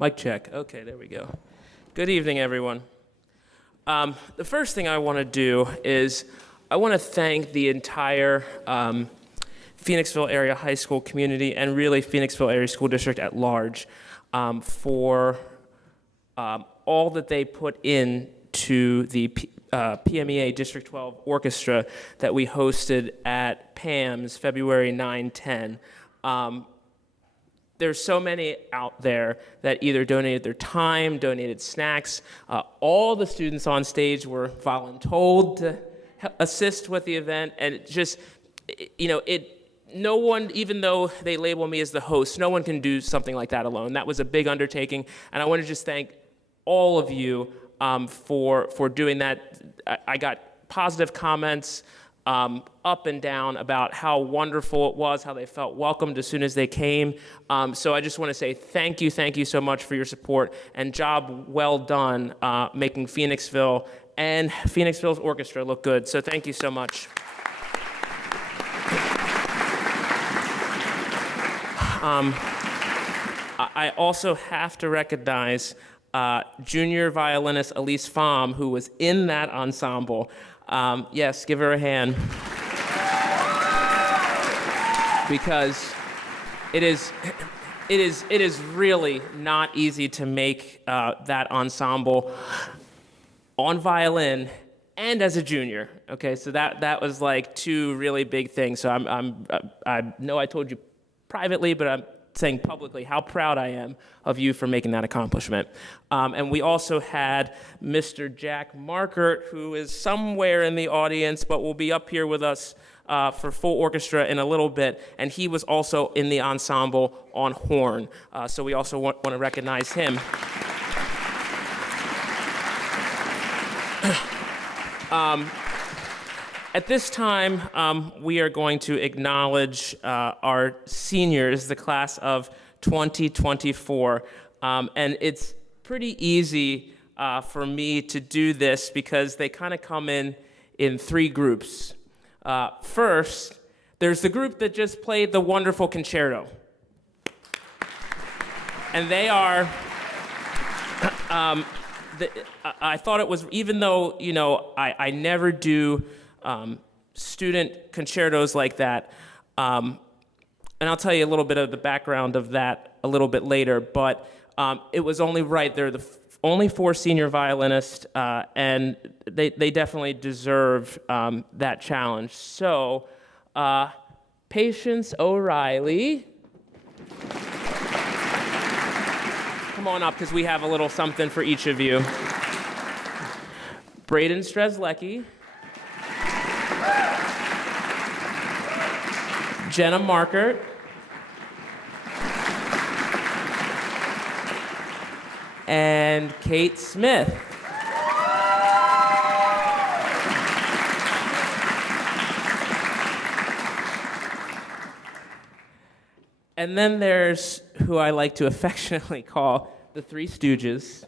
Mic check. Okay, there we go. Good evening, everyone. The first thing I want to do is I want to thank the entire Phoenixville Area High School community and really Phoenixville Area School District at large for all that they put into the PMEA District 12 Orchestra that we hosted at PAMS February 9-10. There's so many out there that either donated their time, donated snacks. All the students on stage were voluntold to assist with the event, and it just, no one, even though they label me as the host, no one can do something like that alone. That was a big undertaking, and I want to just thank all of you for doing that. I got positive comments up and down about how wonderful it was, how they felt welcomed as soon as they came. So I just want to say thank you so much for your support, and job well done making Phoenixville and Phoenixville's orchestra look good. So thank you so much. I also have to recognize junior violinist Elise Pham, who was in that ensemble. Yes, give her a hand. Because it is really not easy to make that ensemble on violin and as a junior. Okay, so that was like two really big things. So I know I told you privately, but I'm saying publicly how proud I am of you for making that accomplishment. And we also had Mr. Jack Markert, who is somewhere in the audience, but will be up here with us for full orchestra in a little bit, and he was also in the ensemble on horn. So we also want to recognize him. At this time, we are going to acknowledge our seniors, the class of 2024. And it's pretty easy for me to do this because they kind of come in three groups. First, there's the group that just played the wonderful concerto. And they are, I thought it was, even though, I never do student concertos like that. And I'll tell you a little bit of the background of that a little bit later, but it was only right. They're the only four senior violinists, and they definitely deserve that challenge. So, Patience O'Reilly. Come on up, because we have a little something for each of you. Braden Strzelecki. Jenna Markert. And Kate Smith. And then there's who I like to affectionately call the Three Stooges.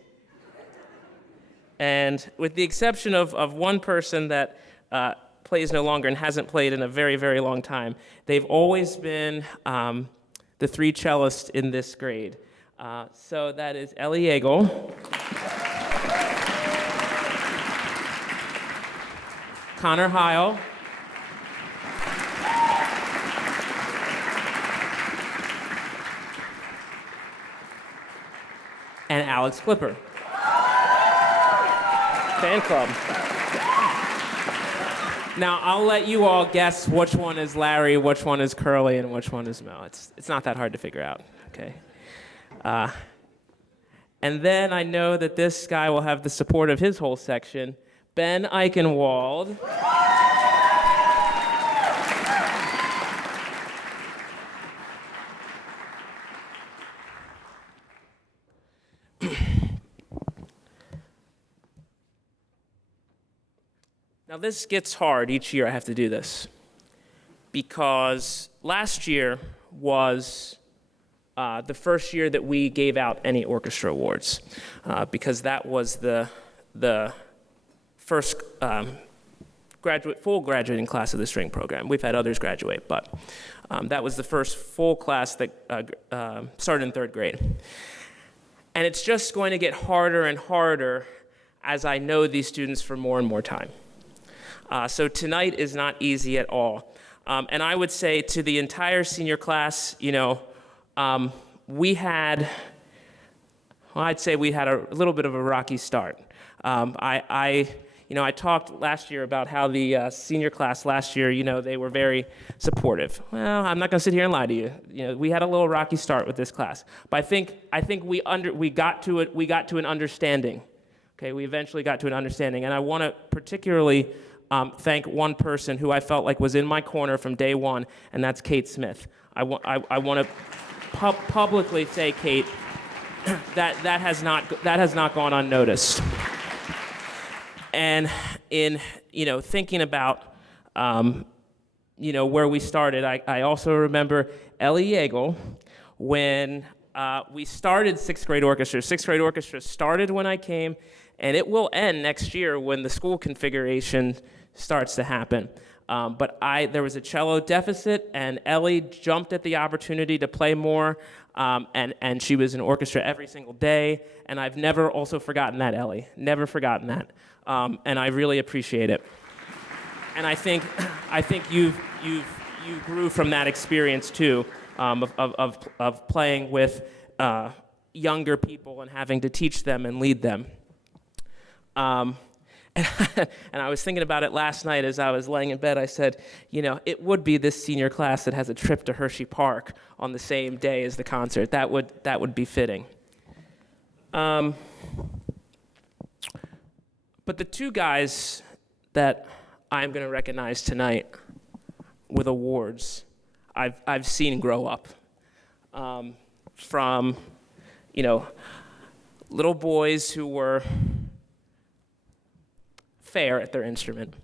And with the exception of one person that plays no longer and hasn't played in a very, very long time, they've always been the three cellists in this grade. So that is Ellie Eagle, Connor Heil, and Alex Clipper. Fan club. Now, I'll let you all guess which one is Larry, which one is Curly, and which one is Mel. It's not that hard to figure out, okay? And then I know that this guy will have the support of his whole section, Ben Eichenwald. Now this gets hard. Each year I have to do this because last year was the first year that we gave out any orchestra awards because that was the first full graduating class of the string program. We've had others graduate, but that was the first full class that started in third grade. And it's just going to get harder and harder as I know these students for more and more time. So tonight is not easy at all. And I would say to the entire senior class, I'd say we had a little bit of a rocky start. I talked last year about how the senior class last year, they were very supportive. Well, I'm not going to sit here and lie to you. We had a little rocky start with this class, but I think we got to an understanding. Okay, we eventually got to an understanding, and I want to particularly thank one person who I felt like was in my corner from day one, and that's Kate Smith. I want to publicly say, Kate, that has not gone unnoticed. And in thinking about where we started, I also remember Ellie Yeagle when we started sixth grade orchestra. Sixth grade orchestra started when I came, and it will end next year when the school configuration starts to happen. But there was a cello deficit, and Ellie jumped at the opportunity to play more, and she was in orchestra every single day, and I've never also forgotten that, Ellie. Never forgotten that. And I really appreciate it. And I think you grew from that experience too, of playing with younger people and having to teach them and lead them. And I was thinking about it last night as I was laying in bed. I said, it would be this senior class that has a trip to Hershey Park on the same day as the concert. That would be fitting. But the two guys that I'm going to recognize tonight with awards, I've seen grow up. From, little boys who were fair at their instrument,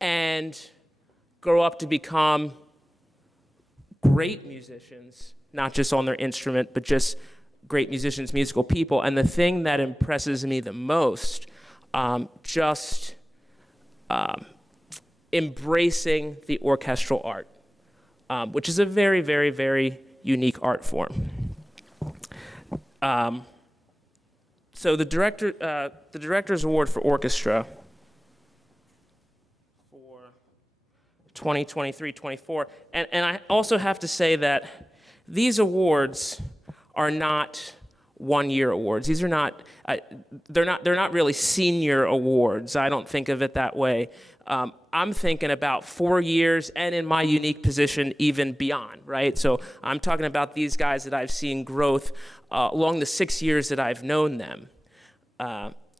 and grow up to become great musicians, not just on their instrument, but just great musicians, musical people. And the thing that impresses me the most, embracing the orchestral art, which is a very, very, very unique art form. So the Director's Award for Orchestra for 2023-24, and I also have to say that these awards are not one-year awards. These are not, they're not really senior awards. I don't think of it that way. I'm thinking about 4 years, and in my unique position, even beyond, right? So I'm talking about these guys that I've seen growth along the 6 years that I've known them.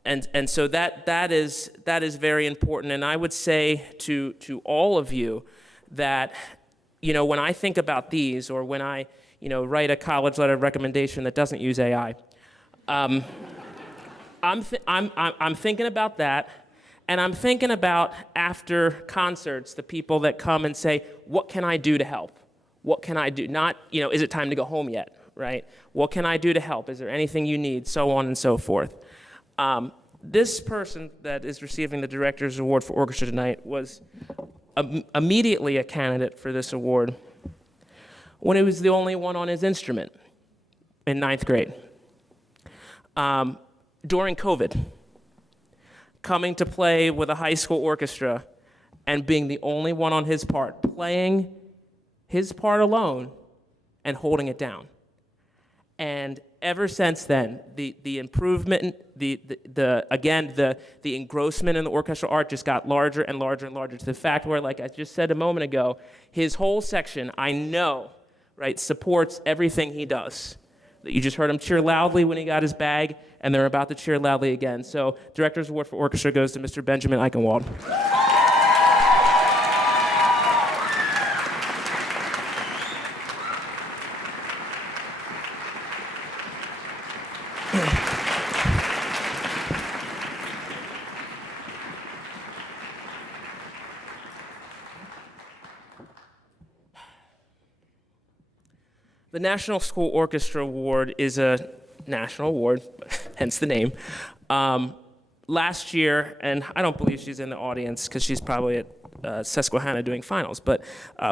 And so that is very important. And I would say to all of you that, when I think about these, or when I, write a college letter of recommendation that doesn't use AI, I'm thinking about that. And I'm thinking about, after concerts, the people that come and say, what can I do to help? What can I do? Not, is it time to go home yet, right? What can I do to help? Is there anything you need? So on and so forth. This person that is receiving the Director's Award for Orchestra tonight was immediately a candidate for this award when he was the only one on his instrument in 9th grade. During COVID, coming to play with a high school orchestra and being the only one on his part, playing his part alone and holding it down. And ever since then, the improvement, the engrossment in the orchestral art just got larger and larger and larger, to the fact where, like I just said a moment ago, his whole section, I know, right, supports everything he does. You just heard him cheer loudly when he got his bag, and they're about to cheer loudly again. So, Director's Award for Orchestra goes to Mr. Benjamin Eichenwald. The National School Orchestra Award is a national award, hence the name. Last year, and I don't believe she's in the audience because she's probably at Susquehanna doing finals, but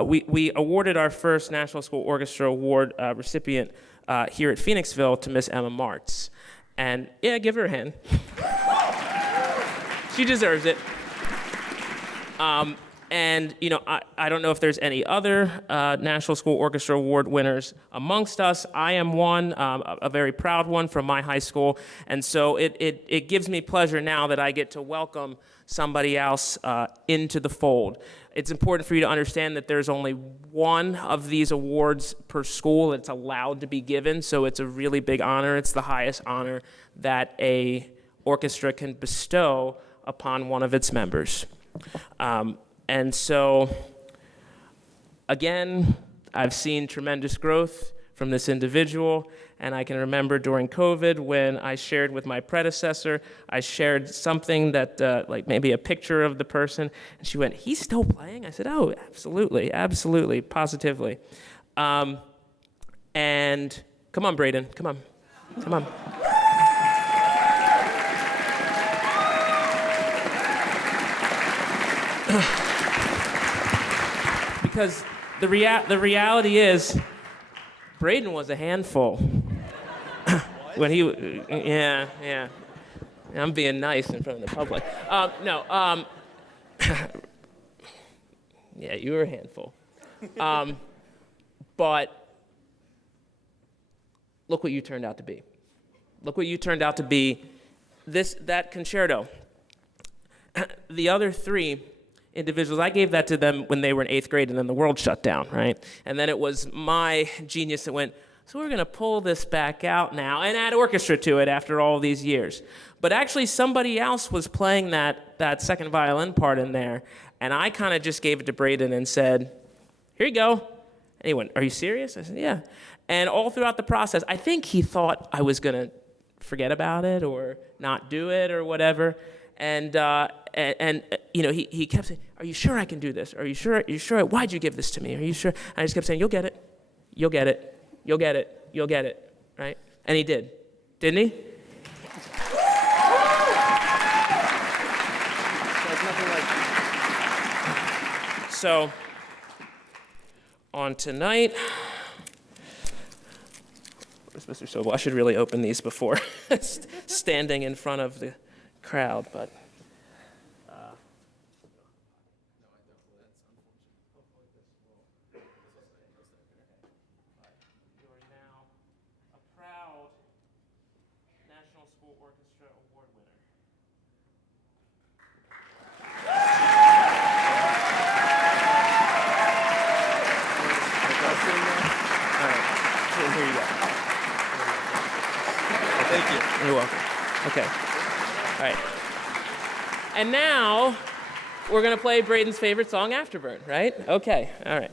we awarded our first National School Orchestra Award recipient here at Phoenixville to Miss Emma Martz. And yeah, give her a hand. She deserves it. And I don't know if there's any other National School Orchestra Award winners amongst us. I am one, a very proud one from my high school. And so it gives me pleasure now that I get to welcome somebody else into the fold. It's important for you to understand that there's only one of these awards per school that's allowed to be given. So it's a really big honor. It's the highest honor that a orchestra can bestow upon one of its members. And so, again, I've seen tremendous growth from this individual, and I can remember during COVID when I shared with my predecessor, I shared something that, like maybe a picture of the person, and she went, "He's still playing?" I said, "Oh, absolutely, absolutely, positively." And come on, Braden, come on, come on. Because the reality is, Braden was a handful. When he, yeah. I'm being nice in front of the public. Yeah, you were a handful. But look what you turned out to be. Look what you turned out to be. That concerto. The other three individuals, I gave that to them when they were in 8th grade and then the world shut down, right? And then it was my genius that went, so we're gonna pull this back out now and add orchestra to it after all these years. But actually somebody else was playing that second violin part in there, and I kind of just gave it to Braden and said, here you go. And he went, are you serious? I said, yeah. And all throughout the process, I think he thought I was gonna forget about it or not do it or whatever. And he kept saying, are you sure I can do this? Are you sure? Why'd you give this to me? Are you sure? And I just kept saying, you'll get it. You'll get it. You'll get it. You'll get it. Right? And he did. Didn't he? So, on tonight, where's Mr. Sobel? I should really open these before standing in front of the crowd, but you are now a proud National School Orchestra Award winner. All right, here you go. Thank you. You're welcome. Okay. All right. And now, we're going to play Braden's favorite song, Afterburn, right? Okay. All right.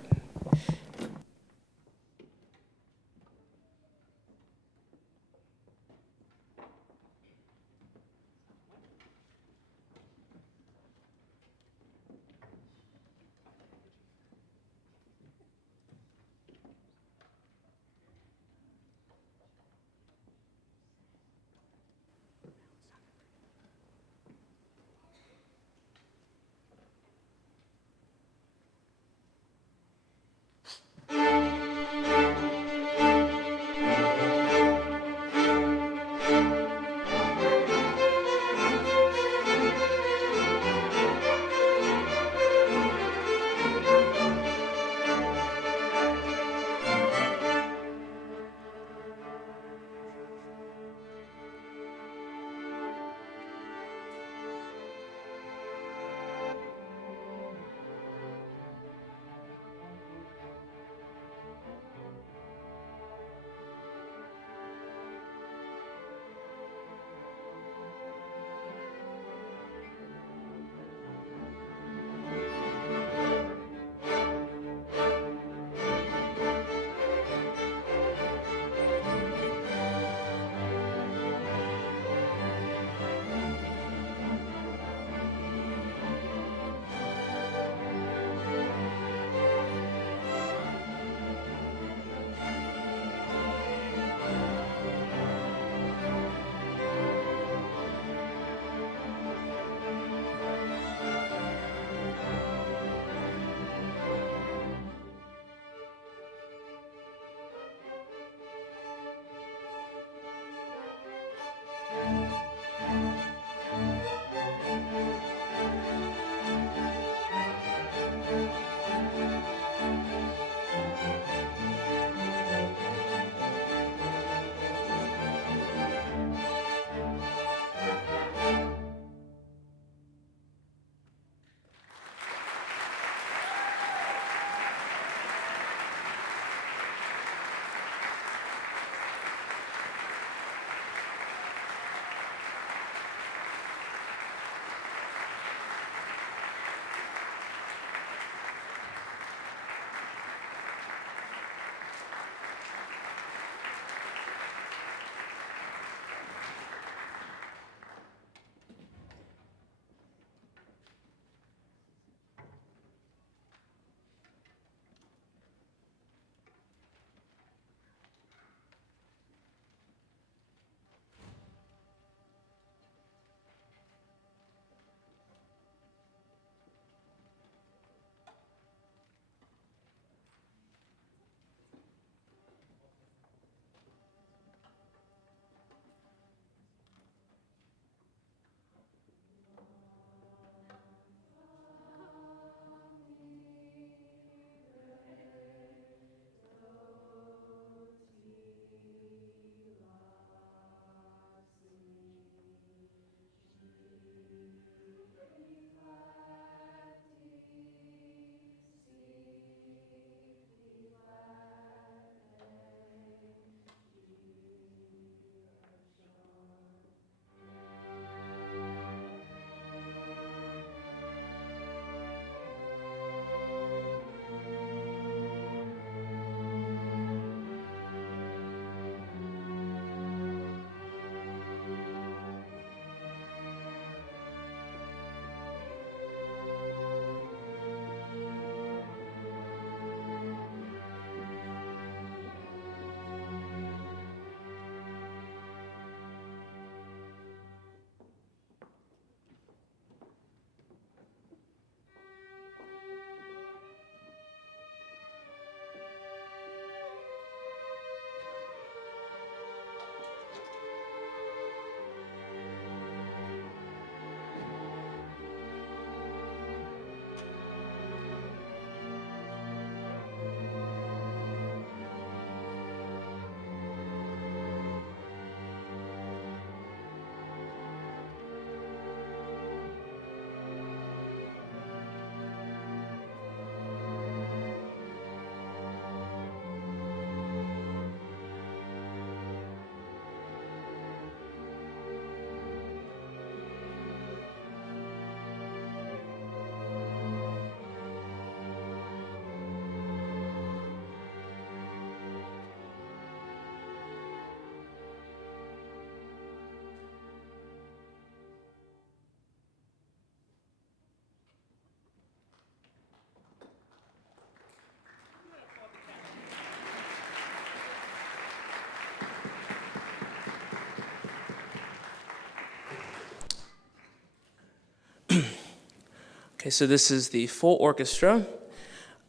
Okay, so this is the full orchestra.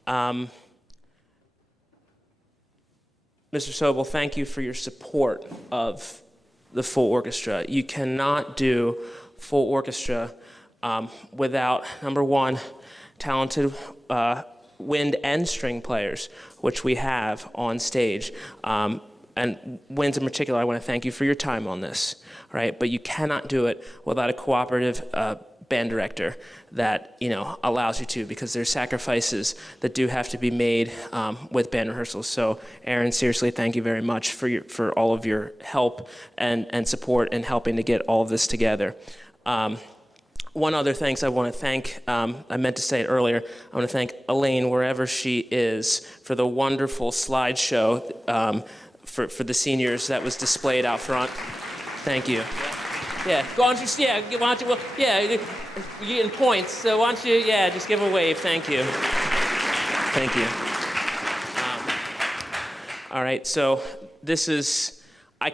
Mr. Sobel, thank you for your support of the full orchestra. You cannot do full orchestra without, number one, talented wind and string players, which we have on stage. And winds in particular, I want to thank you for your time on this, right? But you cannot do it without a cooperative band director that allows you to, because there's sacrifices that do have to be made with band rehearsals. So Aaron, seriously, thank you very much for all of your help and support in helping to get all of this together. One other thanks I want to thank, I meant to say it earlier, I want to thank Elaine, wherever she is, for the wonderful slideshow for the seniors that was displayed out front. Thank you. Yeah, why don't you, well, yeah, you're getting points, so why don't you, just give a wave. Thank you. Thank you. All right, so this is an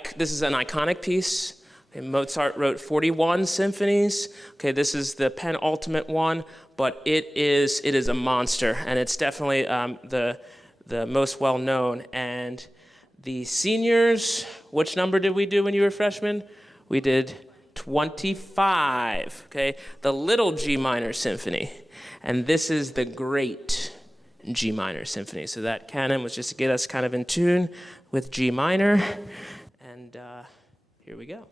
iconic piece. Okay, Mozart wrote 41 symphonies. Okay, this is the penultimate one, but it is a monster, and it's definitely the most well-known. And the seniors, which number did we do when you were freshmen? We did 25, okay? The Little G minor Symphony. And this is the Great G minor symphony. So that canon was just to get us kind of in tune with G minor. And here we go.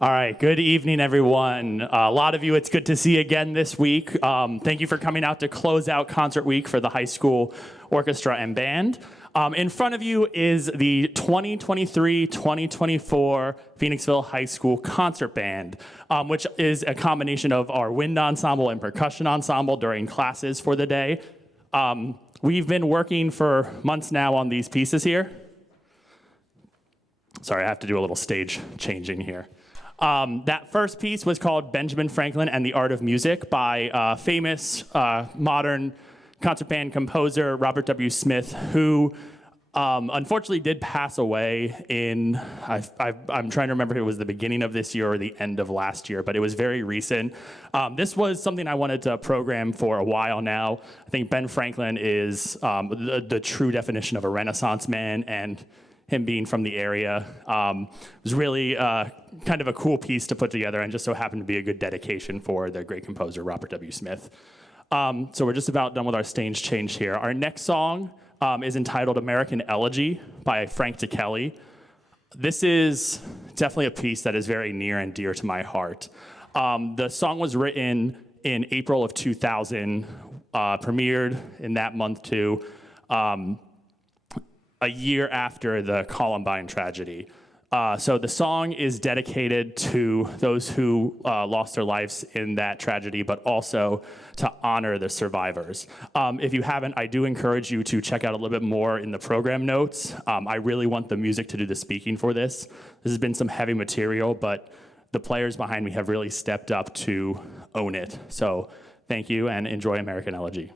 All right, good evening, everyone. A lot of you, it's good to see you again this week. Thank you for coming out to close out concert week for the high school orchestra and band. In front of you is the 2023-2024 Phoenixville High School Concert Band, which is a combination of our wind ensemble and percussion ensemble during classes for the day. We've been working for months now on these pieces here. Sorry, I have to do a little stage changing here. That first piece was called Benjamin Franklin and the Art of Music by famous modern concert band composer Robert W. Smith, who unfortunately did pass away in, I'm trying to remember if it was the beginning of this year or the end of last year, but it was very recent. This was something I wanted to program for a while now. I think Ben Franklin is the true definition of a Renaissance man, and him being from the area was really kind of a cool piece to put together, and just so happened to be a good dedication for the great composer Robert W. Smith. So we're just about done with our stage change here. Our next song is entitled American Elegy by Frank DeKelly. This is definitely a piece that is very near and dear to my heart. The song was written in April of 2000, premiered in that month too, a year after the Columbine tragedy. So the song is dedicated to those who lost their lives in that tragedy, but also to honor the survivors. If you haven't, I do encourage you to check out a little bit more in the program notes. I really want the music to do the speaking for this. This has been some heavy material, but the players behind me have really stepped up to own it. So thank you, and enjoy American Elegy.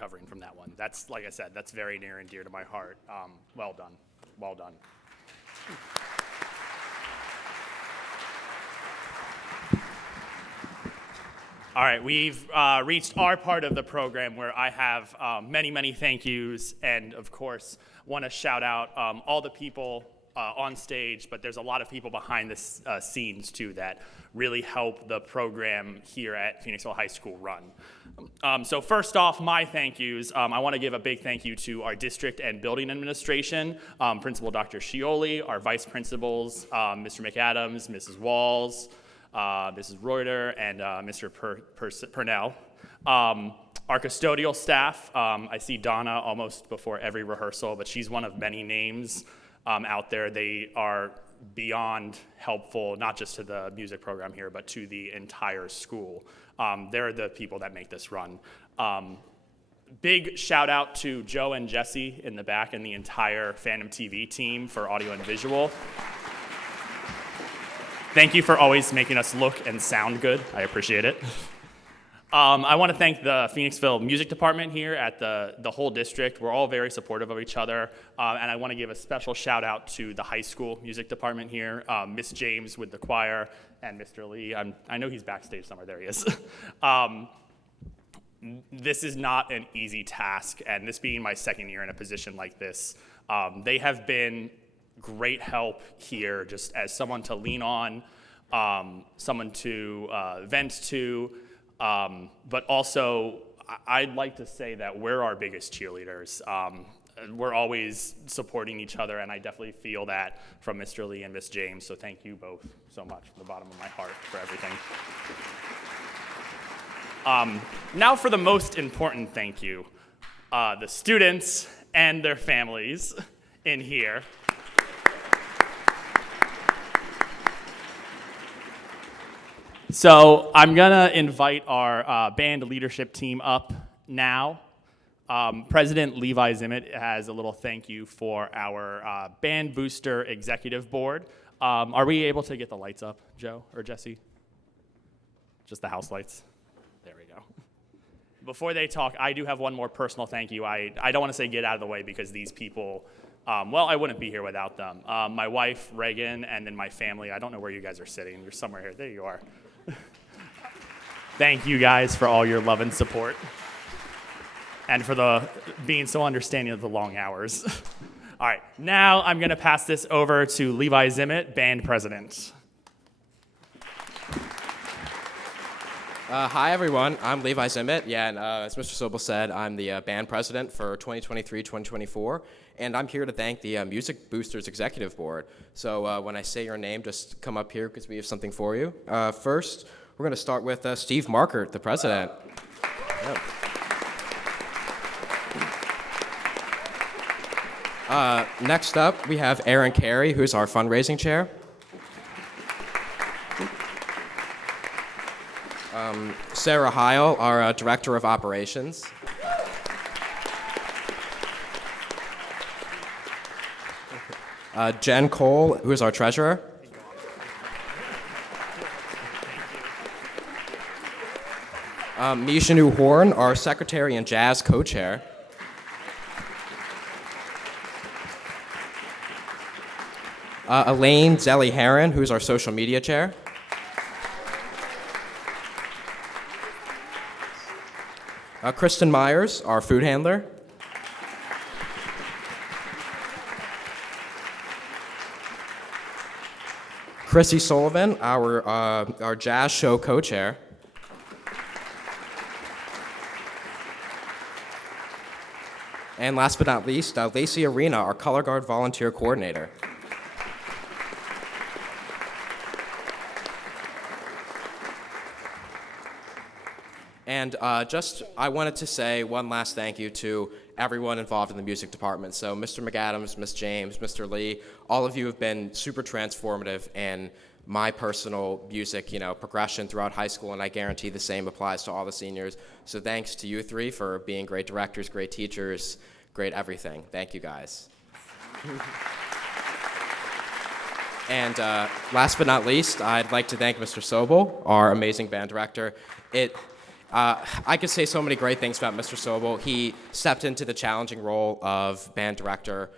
recovering from that one. That's, like I said, that's very near and dear to my heart. Well done. Well done. All right, we've reached our part of the program where I have many, many thank yous, and of course, want to shout out all the people on stage, but there's a lot of people behind the scenes too that really help the program here at Phoenixville High School run. So first off, my thank yous. I want to give a big thank you to our district and building administration, Principal Dr. Scioli, our vice principals, Mr. McAdams, Mrs. Walls, Mrs. Reuter, and Mr. Purnell. Our custodial staff, I see Donna almost before every rehearsal, but she's one of many names out there. They are beyond helpful, not just to the music program here, but to the entire school. They're the people that make this run. Big shout out to Joe and Jesse in the back and the entire Phantom TV team for audio and visual. Thank you for always making us look and sound good. I appreciate it. I want to thank the Phoenixville Music Department here at the whole district. We're all very supportive of each other. And I want to give a special shout out to the high school music department here, Miss James with the choir, and Mr. Lee. I know he's backstage somewhere. There he is. This is not an easy task, and this being my second year in a position like this, they have been great help here, just as someone to lean on, someone to vent to, but also I'd like to say that we're our biggest cheerleaders. We're always supporting each other, and I definitely feel that from Mr. Lee and Miss James, so thank you both so much from the bottom of my heart for everything. Now for the most important thank you, the students and their families in here. So I'm gonna invite our band leadership team up now. President Levi Zimmet has a little thank you for our Band Booster Executive Board. Are we able to get the lights up, Joe or Jesse? Just the house lights? There we go. Before they talk, I do have one more personal thank you. I don't want to say get out of the way because these people, well, I wouldn't be here without them. My wife, Reagan, and then my family. I don't know where you guys are sitting. You're somewhere here. There you are. Thank you guys for all your love and support and for being so understanding of the long hours. All right, now I'm going to pass this over to Levi Zimmet, band president. Hi, everyone. I'm Levi Zimmet. Yeah, and as Mr. Sobel said, I'm the band president for 2023-2024, and I'm here to thank the Music Boosters Executive Board. So when I say your name, just come up here because we have something for you. First, we're going to start with Steve Markert, the president. Yep. Next up, we have Aaron Carey, who's our fundraising chair. Sarah Heil, our director of operations. Jen Cole, who is our treasurer. Mishanu Horn, our secretary and jazz co-chair. Elaine Zelli-Heron, who's our social media chair. Kristen Myers, our food handler. Chrissy Sullivan, our jazz show co-chair. And last but not least, Lacey Arena, our color guard volunteer coordinator. And I wanted to say one last thank you to everyone involved in the music department. So Mr. McAdams, Ms. James, Mr. Lee, all of you have been super transformative in my personal music, progression throughout high school, and I guarantee the same applies to all the seniors. So thanks to you three for being great directors, great teachers, great everything. Thank you guys. And last but not least, I'd like to thank Mr. Sobel, our amazing band director. I could say so many great things about Mr. Sobel. He stepped into the challenging role of band director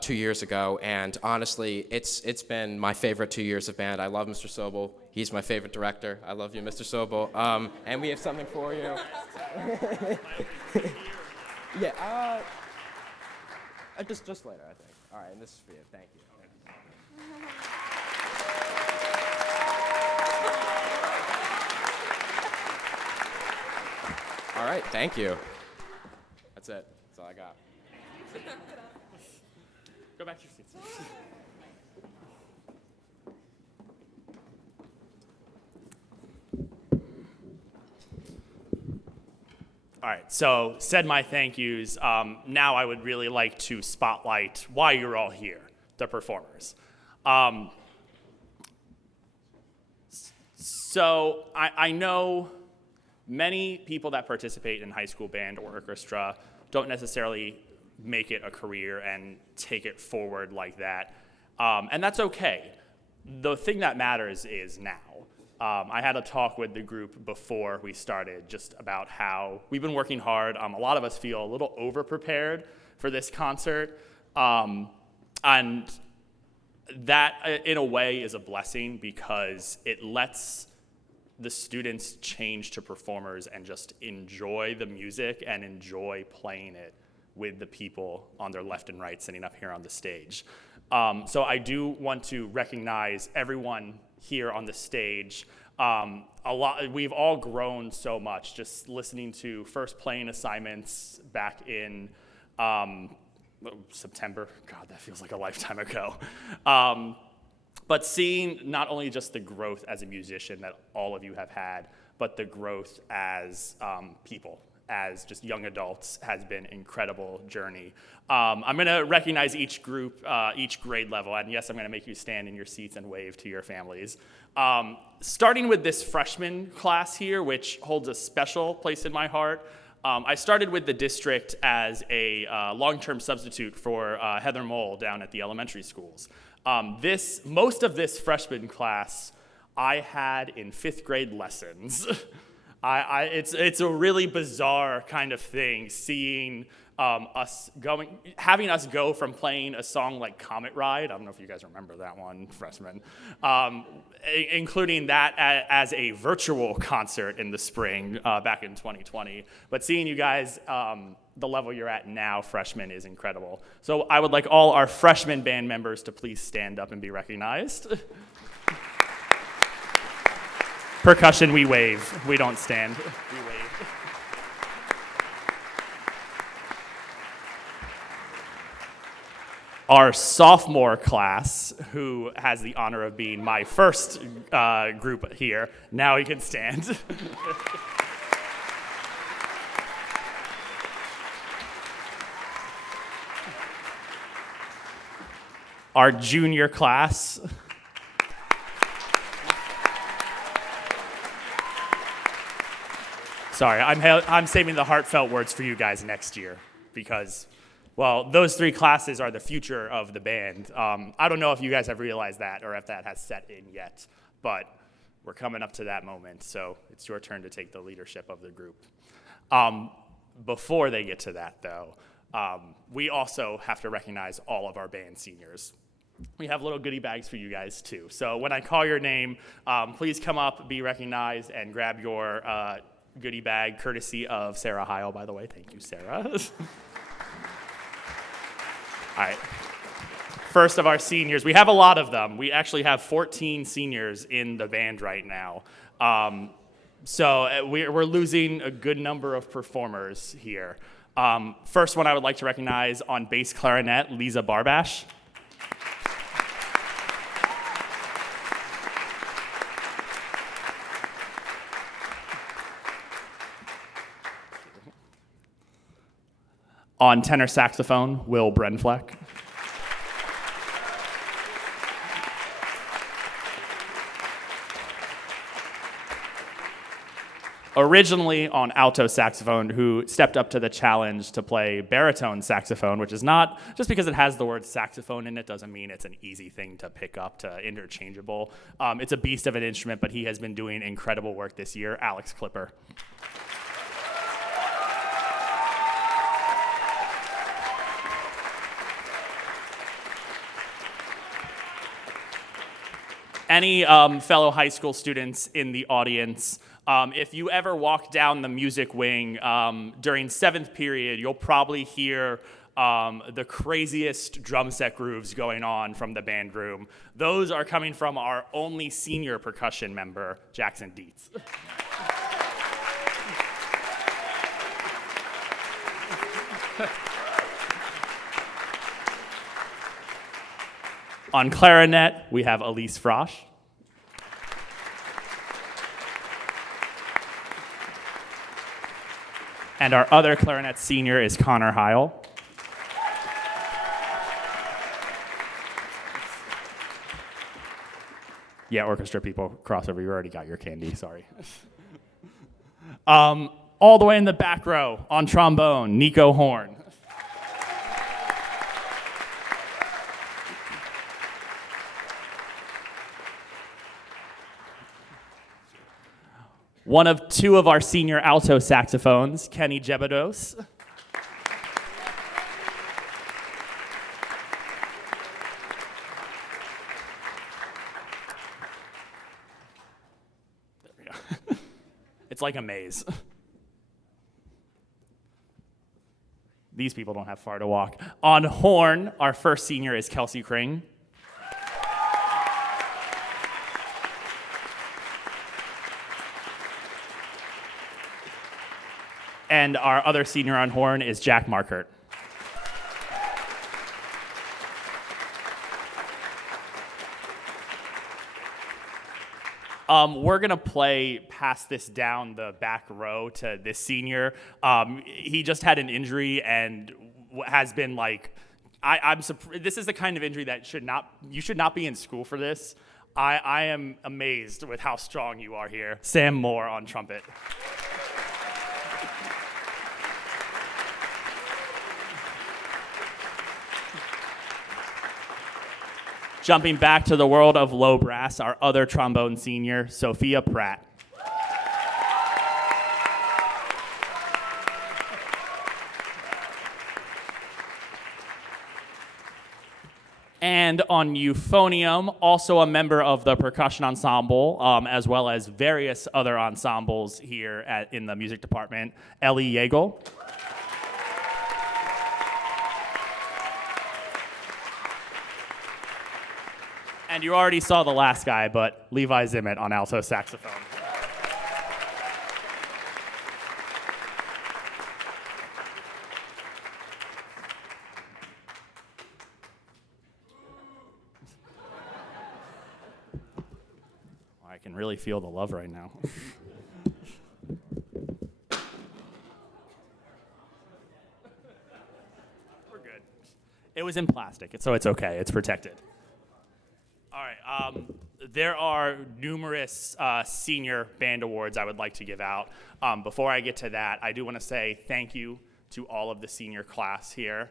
2 years ago, and honestly, it's been my favorite 2 years of band. I love Mr. Sobel. He's my favorite director. I love you, Mr. Sobel. And we have something for you. Yeah. Just later, I think. All right, and this is for you. Thank you. All right, thank you. That's it. That's all I got. Go back to your seats. All right, so said my thank yous. Now I would really like to spotlight why you're all here, the performers. So I know many people that participate in high school band or orchestra don't necessarily make it a career and take it forward like that. And that's okay. The thing that matters is now. I had a talk with the group before we started just about how we've been working hard. A lot of us feel a little over-prepared for this concert. And that, in a way, is a blessing because it lets the students change to performers and just enjoy the music and enjoy playing it with the people on their left and right sitting up here on the stage. So I do want to recognize everyone here on the stage. We've all grown so much just listening to first playing assignments back in September. God, that feels like a lifetime ago. But seeing not only just the growth as a musician that all of you have had, but the growth as people, as just young adults, has been an incredible journey. I'm going to recognize each group, each grade level, and yes, I'm going to make you stand in your seats and wave to your families. Starting with this freshman class here, which holds a special place in my heart. I started with the district as a long-term substitute for Heather Mole down at the elementary schools. Most of this freshman class I had in 5th grade lessons. It's a really bizarre kind of thing seeing having us go from playing a song like Comet Ride, I don't know if you guys remember that one, freshmen, including that as a virtual concert in the spring back in 2020. But seeing you guys, the level you're at now, freshmen, is incredible. So I would like all our freshman band members to please stand up and be recognized. Percussion, we wave. We don't stand. We wave. Our sophomore class, who has the honor of being my first group here, now he can stand. Our junior class. Sorry, I'm saving the heartfelt words for you guys next year because, well, those 3 classes are the future of the band. I don't know if you guys have realized that or if that has set in yet, but we're coming up to that moment, so it's your turn to take the leadership of the group. Before they get to that, though, we also have to recognize all of our band seniors. We have little goodie bags for you guys, too. So when I call your name, please come up, be recognized, and grab your goodie bag, courtesy of Sarah Heil, by the way. Thank you, Sarah. All right. First of our seniors, we have a lot of them. We actually have 14 seniors in the band right now. So we're losing a good number of performers here. First one I would like to recognize on bass clarinet, Lisa Barbash. On tenor saxophone, Will Brenfleck. Originally on alto saxophone, who stepped up to the challenge to play baritone saxophone, which is not, just because it has the word saxophone in it doesn't mean it's an easy thing to pick up, to interchangeable. It's a beast of an instrument, but he has been doing incredible work this year, Alex Clipper. Any fellow high school students in the audience, if you ever walk down the music wing during 7th period, you'll probably hear the craziest drum set grooves going on from the band room. Those are coming from our only senior percussion member, Jackson Dietz. On clarinet, we have Elise Frosch. And our other clarinet senior is Connor Heil. Yeah, orchestra people, crossover, you already got your candy, sorry. All the way in the back row, on trombone, Nico Horn. One of 2 of our senior alto saxophones, Kenny Jebedos. There we go. It's like a maze. These people don't have far to walk. On horn, our first senior is Kelsey Kring. And our other senior on horn is Jack Markert. We're going to play pass this down the back row to this senior. He just had an injury and has been like, this is the kind of injury that you should not be in school for this. I am amazed with how strong you are here. Sam Moore on trumpet. Jumping back to the world of low brass, our other trombone senior, Sophia Pratt. And on euphonium, also a member of the percussion ensemble, as well as various other ensembles here in the music department, Ellie Yeagle. And you already saw the last guy, but Levi Zimmet on alto saxophone. I can really feel the love right now. We're good. It was in plastic, so it's okay. It's protected. All right, there are numerous senior band awards I would like to give out. Before I get to that, I do want to say thank you to all of the senior class here.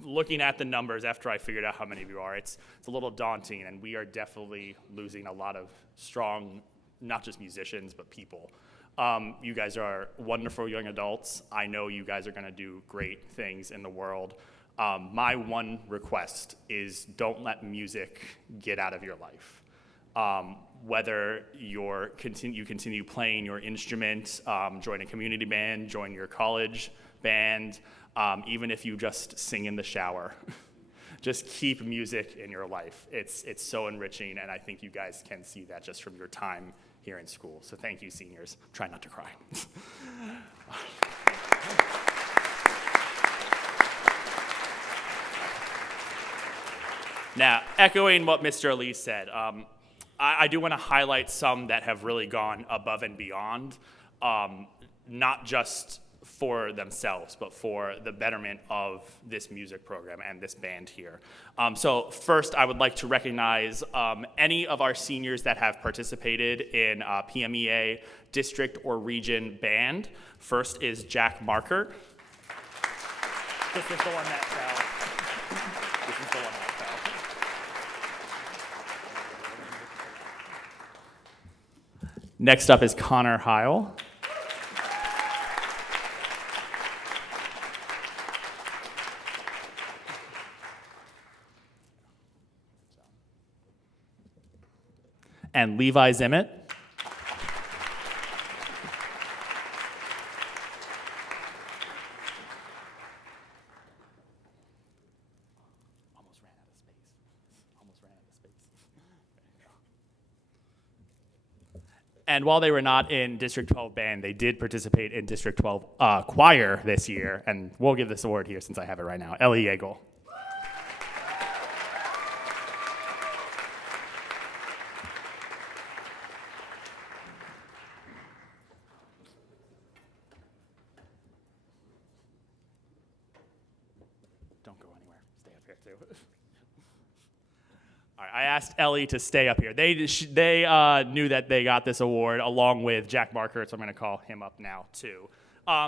Looking at the numbers after I figured out how many of you are, it's a little daunting, and we are definitely losing a lot of strong, not just musicians, but people. You guys are wonderful young adults. I know you guys are going to do great things in the world. My one request is don't let music get out of your life. Whether you continue playing your instrument, join a community band, join your college band, even if you just sing in the shower. Just keep music in your life. It's so enriching, and I think you guys can see that just from your time here in school. So thank you, seniors. Try not to cry. Now, echoing what Mr. Elise said, I do want to highlight some that have really gone above and beyond, not just for themselves, but for the betterment of this music program and this band here. So first, I would like to recognize any of our seniors that have participated in PMEA district or region band. First is Jack Markert. This is the one that fell. This is the one that fell. Next up is Connor Heil. and Levi Zimmett. And while they were not in District 12 band, they did participate in District 12 choir this year, and we'll give this award here since I have it right now. Ellie Yeagle. Don't go anywhere. Stay up here too. All right, I asked Ellie to stay up here. They knew that they got this award along with Jack Marker, so I'm going to call him up now too.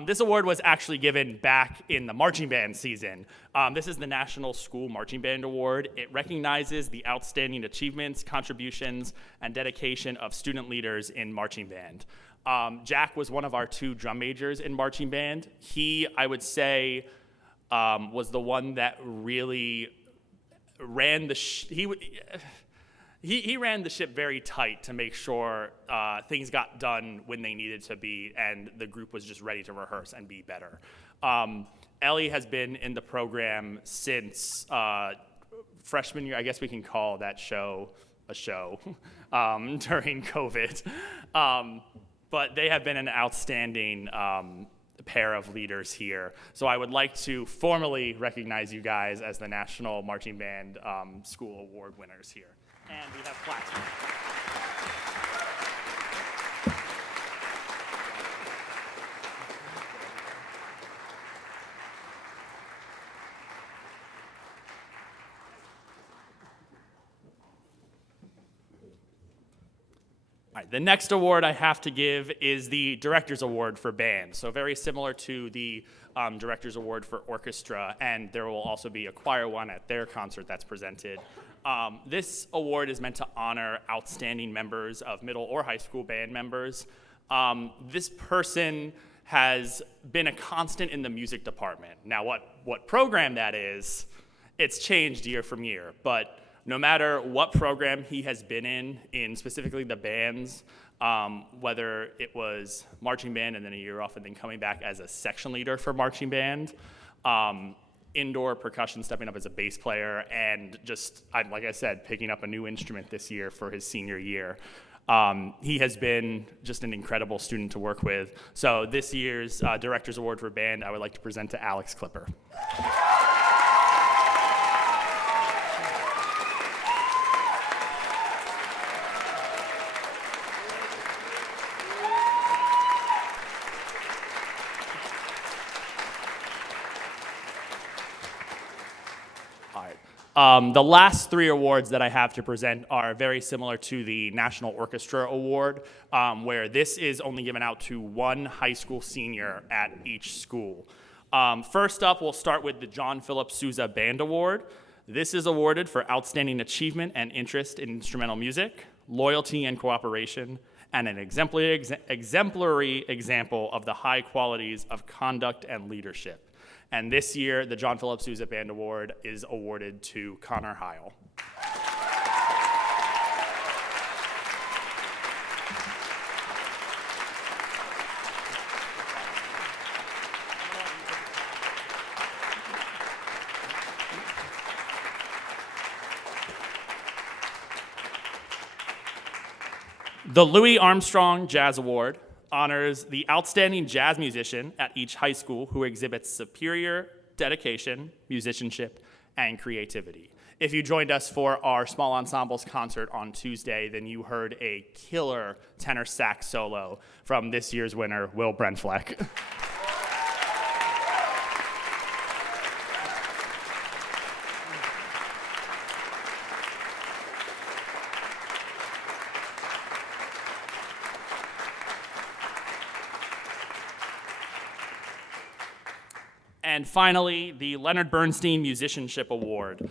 This award was actually given back in the marching band season. This is the National School Marching Band Award. It recognizes the outstanding achievements, contributions, and dedication of student leaders in marching band. Jack was one of our 2 drum majors in marching band. He, I would say, was the one that really ran the he ran the ship very tight to make sure things got done when they needed to be, and the group was just ready to rehearse and be better. Ellie has been in the program since freshman year. I guess we can call that show a show during COVID. But they have been an outstanding pair of leaders here. So I would like to formally recognize you guys as the National Marching Band School Award winners here. And we have plaques. All right, the next award I have to give is the Director's Award for Band. So very similar to the Director's Award for Orchestra, and there will also be a choir one at their concert that's presented. This award is meant to honor outstanding members of middle or high school band members. This person has been a constant in the music department. Now, what program that is, it's changed year from year, but no matter what program he has been in specifically the bands, whether it was marching band and then a year off and then coming back as a section leader for marching band, indoor percussion, stepping up as a bass player, and just, like I said, picking up a new instrument this year for his senior year. He has been just an incredible student to work with. So this year's Director's Award for Band, I would like to present to Alex Clipper. The last 3 awards that I have to present are very similar to the National Orchestra Award, where this is only given out to 1 high school senior at each school. First up, we'll start with the John Philip Sousa Band Award. This is awarded for outstanding achievement and interest in instrumental music, loyalty and cooperation, and an exemplary example of the high qualities of conduct and leadership. And this year, the John Philip Sousa Band Award is awarded to Connor Heil. The Louis Armstrong Jazz Award honors the outstanding jazz musician at each high school who exhibits superior dedication, musicianship, and creativity. If you joined us for our small ensembles concert on Tuesday, then you heard a killer tenor sax solo from this year's winner, Will Brenfleck. And finally, the Leonard Bernstein Musicianship Award.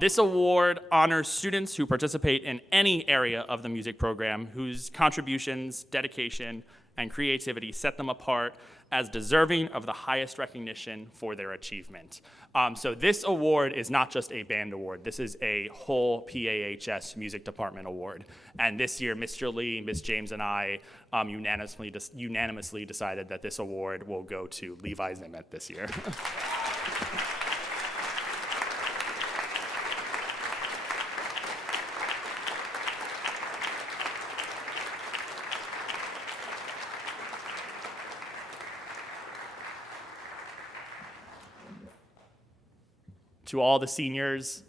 This award honors students who participate in any area of the music program whose contributions, dedication, and creativity set them apart as deserving of the highest recognition for their achievement. So this award is not just a band award. This is a whole PAHS Music Department award. And this year, Mr. Lee, Ms. James, and I unanimously decided that this award will go to Levi Zimmet this year. To all the seniors,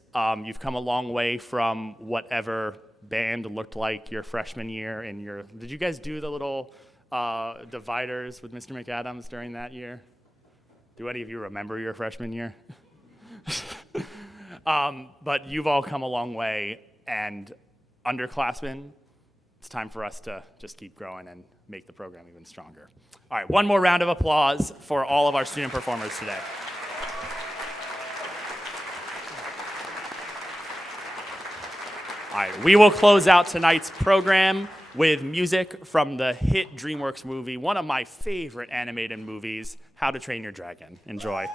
you've come a long way from whatever band looked like your freshman year in your, did you guys do the little dividers with Mr. McAdams during that year? Do any of you remember your freshman year? But you've all come a long way, and underclassmen, it's time for us to just keep growing and make the program even stronger. All right, one more round of applause for all of our student performers today. All right, we will close out tonight's program with music from the hit DreamWorks movie, one of my favorite animated movies, How to Train Your Dragon. Enjoy.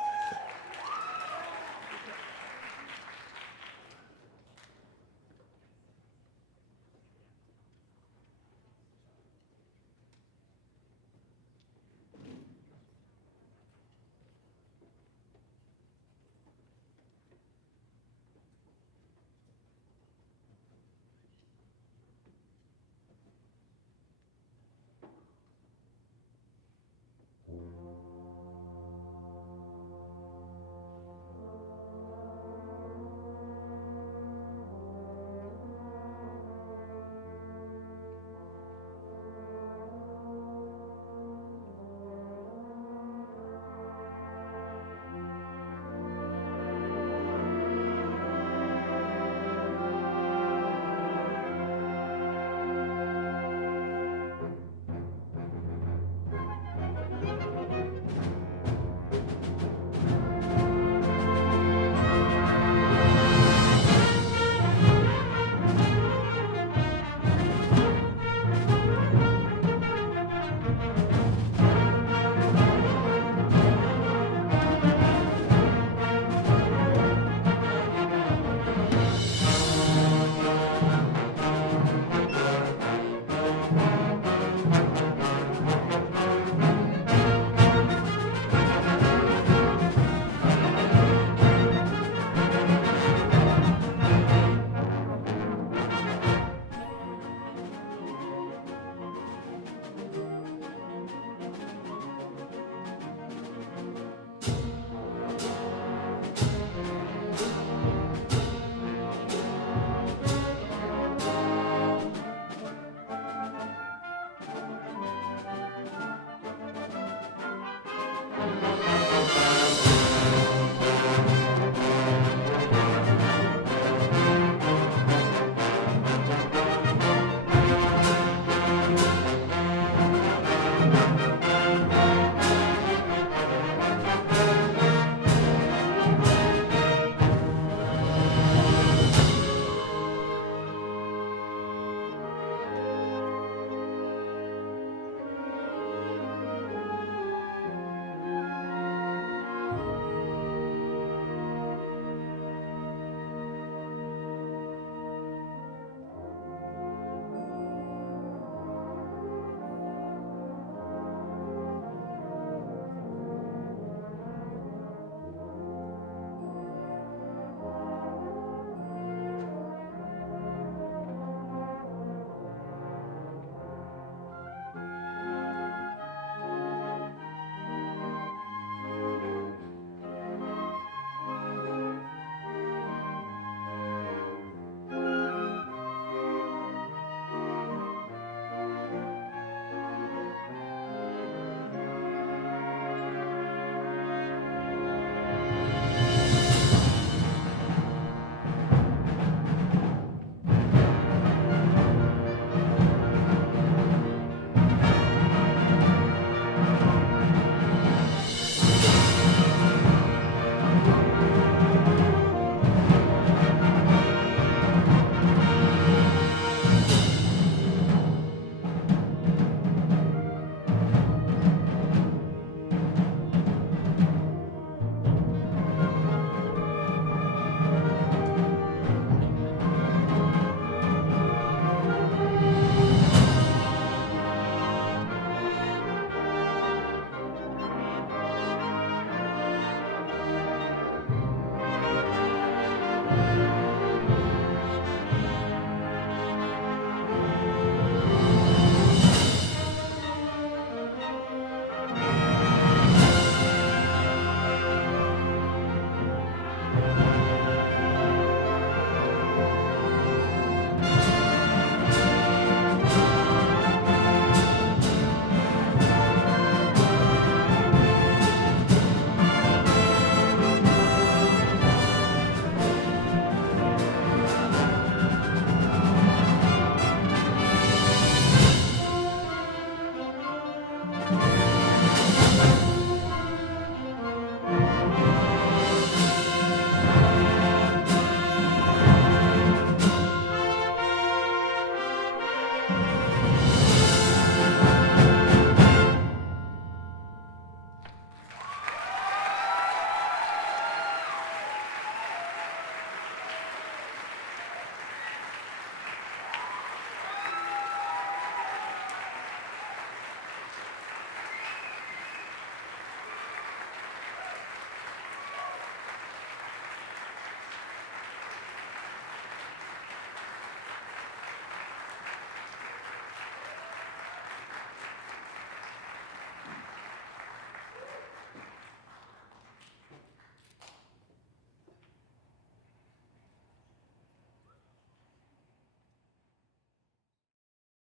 you.